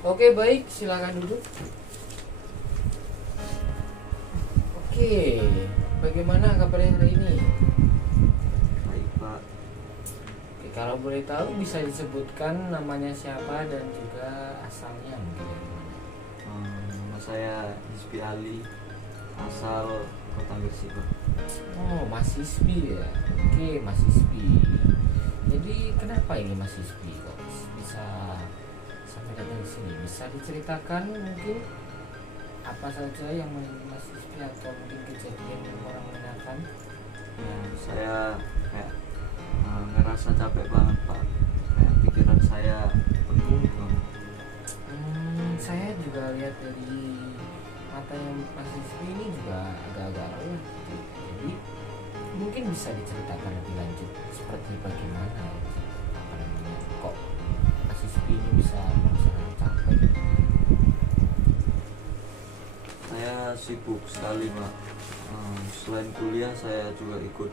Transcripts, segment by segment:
Oke, baik, silakan duduk. Oke, bagaimana kabarnya hari ini? Baik Pak. Oke, kalau boleh tahu bisa disebutkan namanya siapa dan juga asalnya mungkin dari mana? Nama saya Hisbi Ali, asal Kota Gresik Pak. Oh, Mas Hisbi ya. Oke, Mas Hisbi. Jadi kenapa ini Mas Hisbi kok bisa sampai datang di sini? Bisa diceritakan mungkin apa saja yang menimpa Mas Hisbi atau mungkin kejadian yang kurang menyenangkan? Saya kayak ngerasa capek banget Pak. Kayak pikiran saya penuh banget. Saya juga lihat dari matanya Mas Hisbi ini juga agak-agak lelah gitu. Jadi mungkin bisa diceritakan lebih lanjut seperti bagaimana apa namanya kok Mas Hisbi ini bisa merasakan capek. Saya sibuk sekali Pak. Selain kuliah saya juga ikut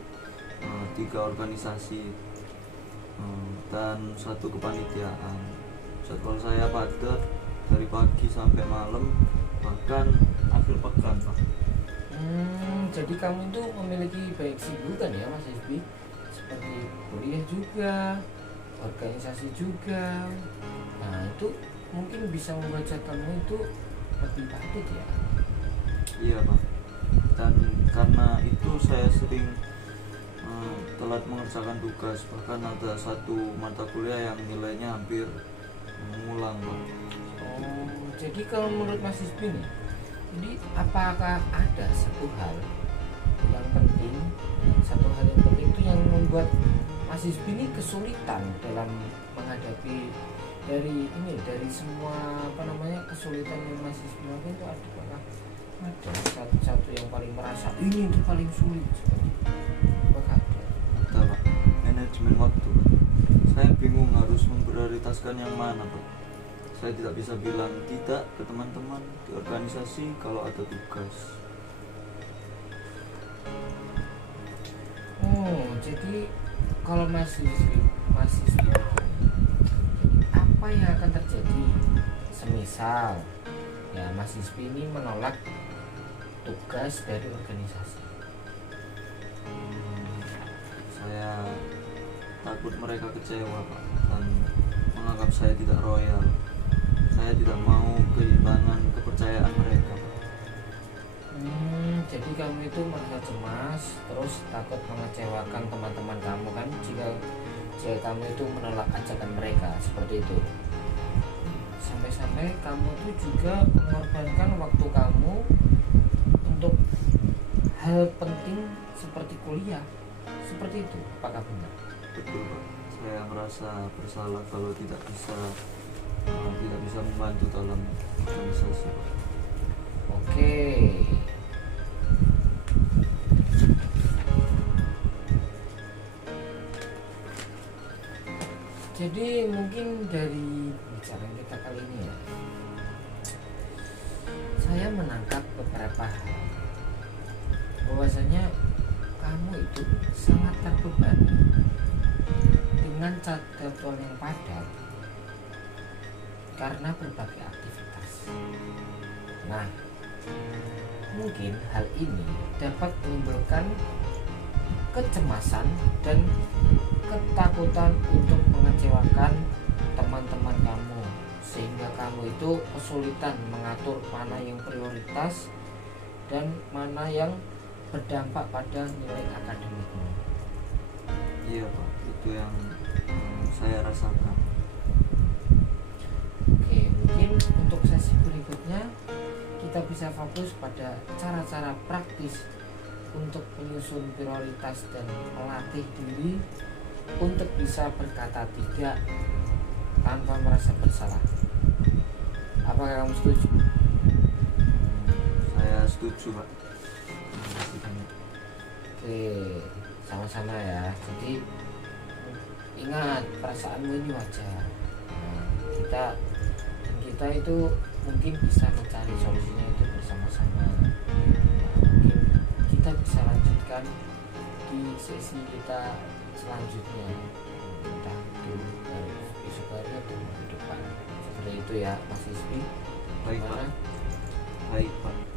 3 organisasi dan 1 kepanitiaan. Jadwal saya padat dari pagi sampai malam, bahkan akhir pekan Pak. Jadi kamu itu memiliki baik kesibukan ya Mas Hisbi, seperti kuliah juga, organisasi juga. Nah itu mungkin bisa membuat jadwalmu itu lebih padat ya. Iya Pak. Dan karena itu saya sering telat mengerjakan tugas, bahkan ada 1 mata kuliah yang nilainya hampir mengulang Pak. Oh, jadi kalau menurut Mas Hisbi nih, jadi apakah ada satu hal yang penting itu yang membuat Mas Hisbi ini kesulitan dalam menghadapi dari semua kesulitan yang Mas Hisbi lakukan itu apakah ada satu yang paling merasa ini itu paling sulit seperti itu? Apakah ada? Ada Pak, manajemen waktu Pak. Saya bingung harus memprioritaskan yang mana Pak. Saya tidak bisa bilang tidak ke teman-teman di organisasi kalau ada tugas. Jadi kalau Mas Hisbi begini, apa yang akan terjadi semisal ya Mas Hisbi ini menolak tugas dari organisasi? Saya takut mereka kecewa Pak, dan menganggap saya tidak royal. Saya tidak mau kehilangan kepercayaan mereka Pak. Jadi kamu itu merasa cemas, terus takut mengecewakan teman-teman kamu kan jika kamu itu menolak ajakan mereka seperti itu. Sampai-sampai kamu itu juga mengorbankan waktu kamu untuk hal penting seperti kuliah. Seperti itu, apakah benar? Betul Pak. Saya merasa bersalah kalau tidak bisa membantu dalam organisasi Pak. Oke. Jadi mungkin dari pembicaraan kita kali ini ya, saya menangkap beberapa hal bahwasanya kamu itu sangat terbebani dengan jadwal yang padat karena berbagai aktivitas. Nah, mungkin hal ini dapat menimbulkan kecemasan dan ketakutan untuk mengecewakan teman-teman kamu, sehingga kamu itu kesulitan mengatur mana yang prioritas dan mana yang berdampak pada nilai akademikmu. Iya Pak, itu yang saya rasakan. Oke, mungkin untuk sesi berikutnya kita bisa fokus pada cara-cara praktis untuk menyusun prioritas dan melatih diri untuk bisa berkata tidak tanpa merasa bersalah. Apakah kamu setuju? Saya setuju Pak. Terima kasih banyak. Oke, sama-sama ya. Jadi ingat, perasaanmu ini wajar. Nah, kita itu mungkin bisa mencari solusinya itu bersama-sama. Nah, mungkin kita bisa lanjutkan di sesi kita selanjutnya, entah itu besok hari atau minggu depan seperti itu. Itu ya Mas Isbi. Baik, Pak. Gimana? Baik, Pak.